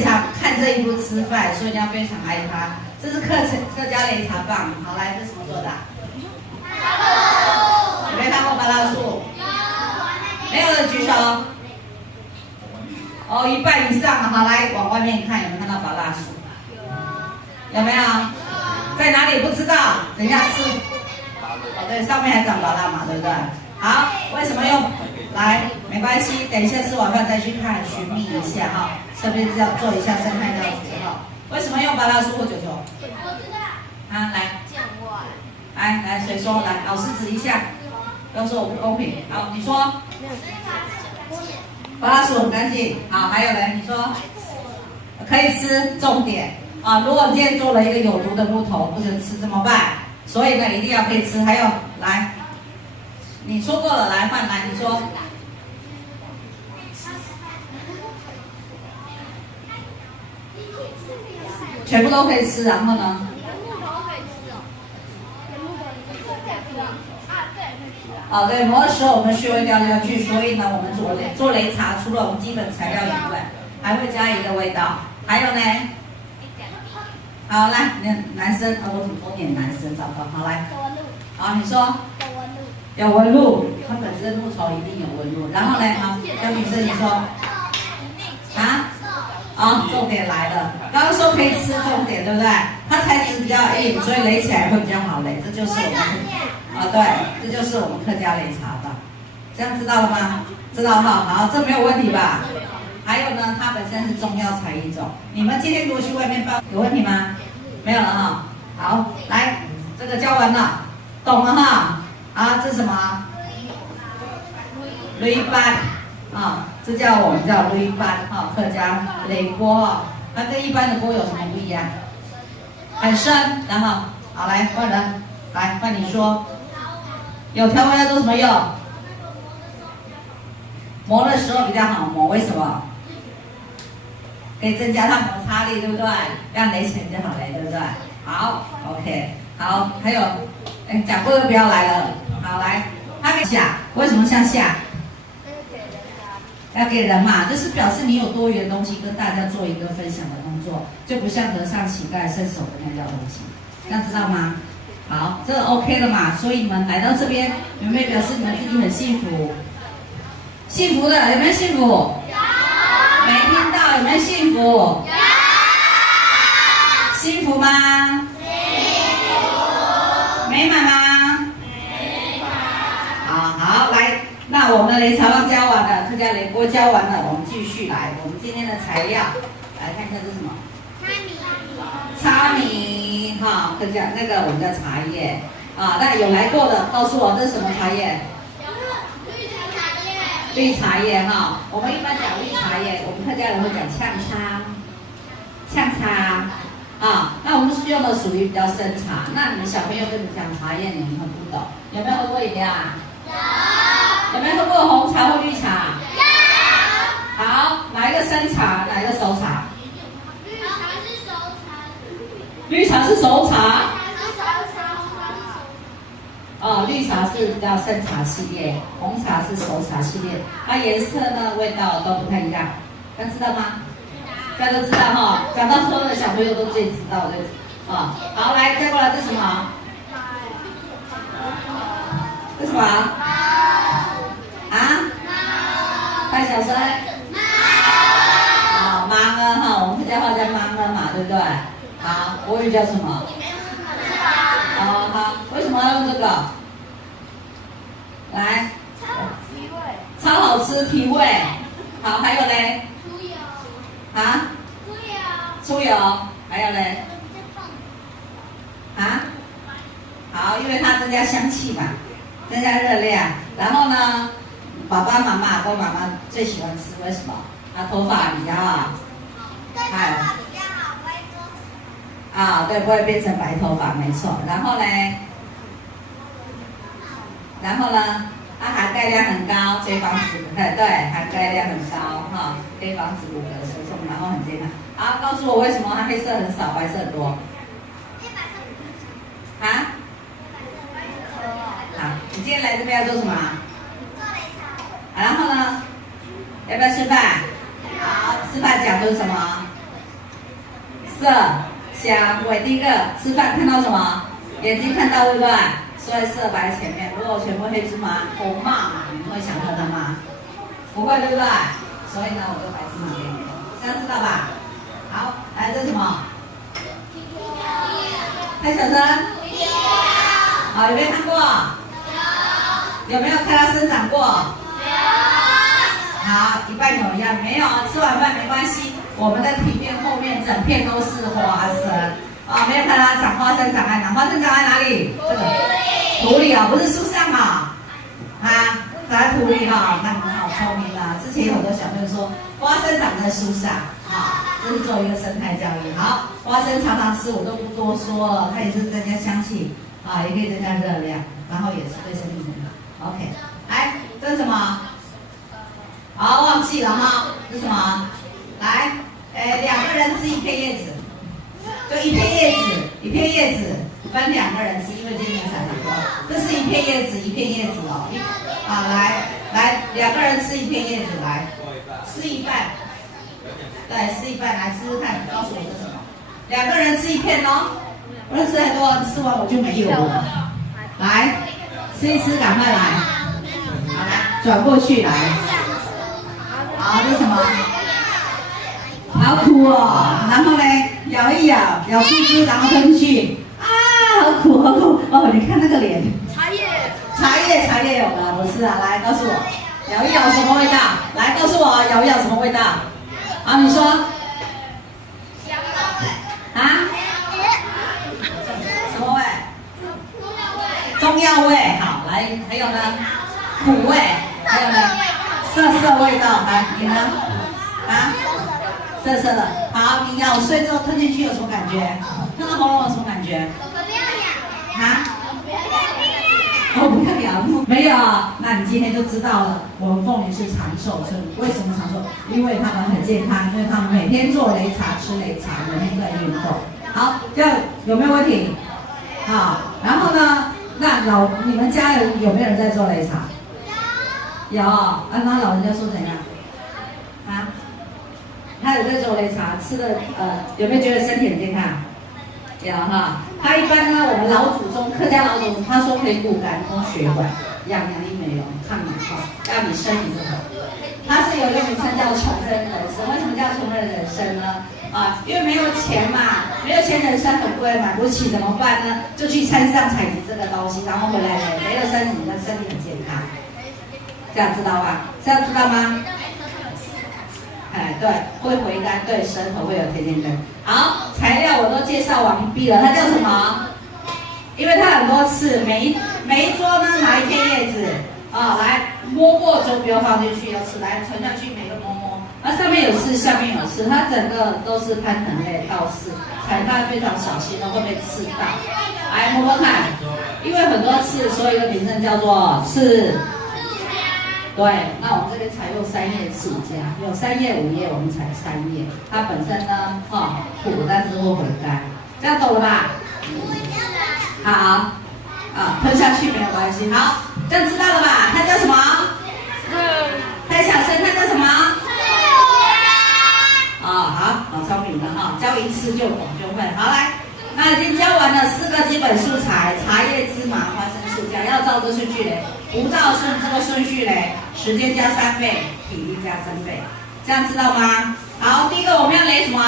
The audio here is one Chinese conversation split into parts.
非常看这一部吃饭，所以你要非常爱它。这是客家擂茶棒。好，来，这是什么做的？有没有看过芭乐树？没有的举手。哦，一半以上。好，来往外面看，有没有看到芭乐树？有没有？在哪里不知道？等一下吃。哦，对，上面还长芭乐嘛，对不对？好，为什么用？来，没关系，等一下吃完饭再去看，寻觅一下哈。这边要做一下生态调查哈。为什么用芭乐树或九球？我知道。啊，来。来，谁说？来，老师指一下。不要说我不公平。好，你说。芭乐树很干净。好，还有人，你说。可以吃，重点啊！如果你今天做了一个有毒的木头，不能吃怎么办？所以呢，一定要可以吃。还有，来。你说过了，来换来，你说。全部都可以吃，然后呢？木头可以吃哦。木头你做这个啊，这也可以吃啊。哦，对，磨的时候我们穴位调下去，所以呢，我们做擂茶，除了我们基本材料以外，还会加一个味道。还有呢？好，来，男生，我怎么多点男生？糟糕，好来。有纹路。好，你说。有纹路，它本身木头一定有纹路。然后呢，好，有女生你说。啊？啊，重点来了，刚刚说可以吃，重点对不对？它材质比较硬，所以擂起来会比较好擂，这就是我们对，这就是我们客家擂茶吧。这样知道了吗？知道哈，好，这没有问题吧？还有呢，它本身是中药材一种。你们今天如果去外面报，有问题吗？没有了哈。好，来，这个教完了，懂了哈。啊，这是什么？擂班啊。这叫我们叫擂班哈，客家擂锅哈，它跟一般的锅有什么不一样？很深，然后好来换人，来换你说，有调味料做什么用？磨的时候比较好磨，为什么？可以增加它摩擦力，对不对？让擂起来比较好擂，对不对？好 ，OK， 好，还有，讲过的不要来了，好来，它向下，为什么向下？要给人嘛，就是表示你有多余的东西跟大家做一个分享的动作，就不像和尚乞丐伸手的那叫东西，这样知道吗？好，这 OK 了嘛？所以你们来到这边，有没有表示你们自己很幸福？幸福的有没有幸福？有。没听到有没有幸福？有。幸福吗？幸福。美满吗？美满。好，来。那我们的擂茶棒教完了，客家擂锅教完了，我们继续来。我们今天的材料，来看一下这是什么？茶米哈，客家那个我们叫茶叶啊。那有来过的告诉我这是什么茶叶？绿茶叶哈。我们一般讲绿茶叶，我们客家人会讲呛茶啊。那我们是用的属于比较生茶。那你们小朋友跟你讲茶叶，你们很不懂。有没有喝过饮料啊？有没有喝过红茶或绿茶？有。好，哪一个生茶，哪一个熟茶？绿茶是熟茶。哦，绿茶是比较生茶系列，红茶是熟茶系列。它颜色呢、味道都不太一样，大家知道吗？大家都知道哈。讲到喝的小朋友都最知道的啊。好，来接过来这是什么？这是什么？啊？太小声。好，妈呢哈，我们客家话叫妈呢嘛，对不对？好，国语叫什么？好，为什么要用这个？来，超好吃提味。好，还有嘞？出油。啊？出油。还有嘞？啊？好，因为它增加香气嘛，增加热量。然后呢，爸爸妈妈跟妈妈最喜欢吃，为什么？它头发比较好。啊，对，不会变成白头发，没错。然后呢，它含钙量很高，可以防止，对，含钙量很高哈，可以防止骨骼疏松，然后很健康。好，告诉我为什么它黑色很少，白色很多？啊？好，你今天来这边要做什么？做擂茶。然后呢？要不要吃饭？好，吃饭讲究什么？色、香、味。第一个吃饭看到什么？眼睛看到对不对？所以色摆前面。如果全部黑芝麻红嘛，你会想喝它吗？不会对不对？所以呢，我就白芝麻给你，这样知道吧？好，来这是什么？太小声。好，有没有看过？有没有看它生长过？好，一半有一样没有，吃完饭没关系。我们的庭院后面整片都是花生啊，没有看它长花生长在哪？花生长在哪里？这个土里啊，不是树上啊，长在土里哈。那你们好聪明啦！之前有很多小朋友说花生长在树上啊，这是做一个生态教育。好，花生常常吃，我都不多说了，它也是增加香气啊，也可以增加热量，然后也是对身体很好。OK， 来，这是什么？好，忘记了哈，这是什么？来，两个人吃一片叶子，就一片叶子，一片叶子分两个人吃，因为今天没采访过。这是一片叶子，一片叶子哦。来，两个人吃一片叶子，来，吃一半，对，吃一半，来试试看，告诉我这是什么？两个人吃一片哦，不能吃太多，吃完我就没有了。来，吃一吃，赶快来，好来，转过去来。好，这是什么？好苦哦！然后呢，咬一咬，咬出汁，然后吞进去。啊，好苦，好苦！哦，你看那个脸。茶叶有了，不是啊？来，告诉我，咬一咬什么味道？来，告诉我，咬一咬什么味道？好，你说。啊？什么味？中药味。好，来，还有呢？苦味，还有呢？涩味道，来，你呢？啊？涩的。好，你咬碎之后吞进去有什么感觉？吞到喉咙有什么感觉？啊？我不要咬，没有啊。那你今天就知道了，我们凤梨是长寿村。为什么长寿？因为他们很健康，因为他们每天做擂茶，吃擂茶，每天在运动。好，这样有没有问题？好，然后呢？那你们家人有没有人在做擂茶？有啊，那老人家说怎样？啊？他有在做擂茶，吃的有没有觉得身体很健康？有哈。他一般呢，我们老祖宗客家老祖宗他说可以固肝、通血管、养阴美容、抗氧化，让你身体更好。他是有一个名称叫穷人人生，为什么叫穷人人生呢？啊，因为没有钱嘛，没有钱人生很贵，买不起怎么办呢？就去山上采集这个东西，然后回来没了身体，你的身体很健康。这样知道吧？这样知道吗？对，会回甘，对舌头会有甜甜感。好，材料我都介绍完毕了，它叫什么？因为它很多次，每一桌呢拿一片叶子啊，来摸过就不要放进去，有刺来沉下去，每个摸摸。它上面有刺，下面有刺，它整个都是攀藤类倒刺，采它非常小心哦，会被刺到。来摸摸看，因为很多刺，所以一个名称叫做刺。对，那我们这边采用3叶刺加，有3叶5叶，我们采3叶。它本身呢，苦，但是会回甘，这样懂了吧？好，吞下去没有关系。好，这样知道了吧？它叫什么？太小声，它叫什么？好聪明了哈，教一次就懂就会。好来，那已经教完了4个基本素材：茶叶、芝麻、花生、树胶，要照这顺序嘞。不照这个顺序嘞，时间加3倍，体力加3倍，这样知道吗？好，第一个我们要擂什么？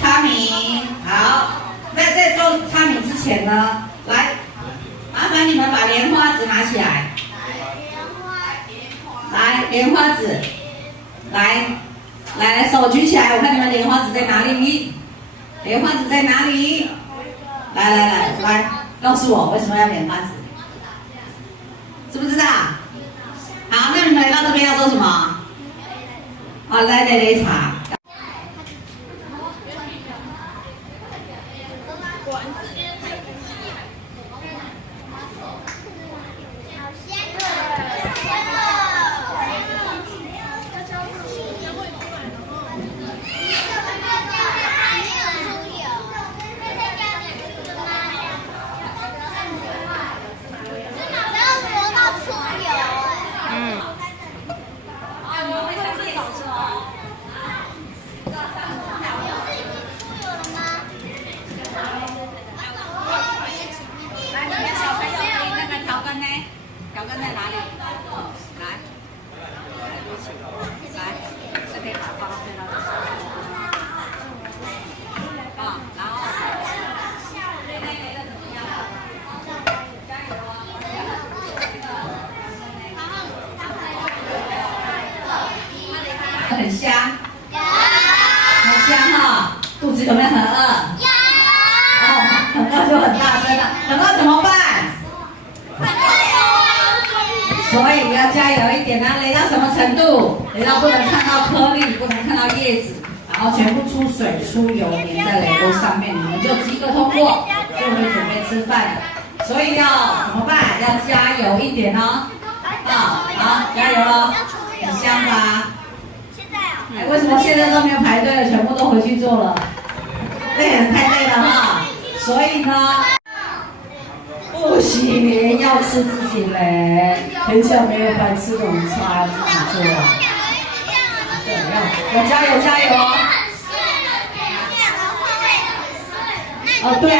擦米。好，那在做擦米之前呢，来，麻烦你们把莲花指拿起来。来，莲花指，来，手举起来，我看你们莲花指在哪里？莲花指在哪里？来。告诉我为什么要莲花指？知不知道？好，那你们来到这边要做什么？来擂茶。香？很香哈，肚子有没有很饿？哦，很饿就很大声了，很饿怎么办？所以要加油一点啊！雷到什么程度？雷到不能看到颗粒，不能看到叶子，然后全部出水出油粘在雷豆上面，你们就及格通过，就可以准备吃饭了。所以要怎么办？要加油一点哦！好，加油哦！很香吧？哎，为什么现在都没有排队了？全部都回去做了？累人太累了哈！所以呢，不行，要吃自己嘞。很久没有白吃的午餐，自己做。对，要加油加油哦！哦，对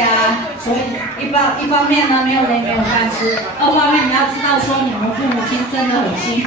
啊，所以一方面呢，没有人没有饭吃；二方面你要知道说，你们父母亲真的很辛苦。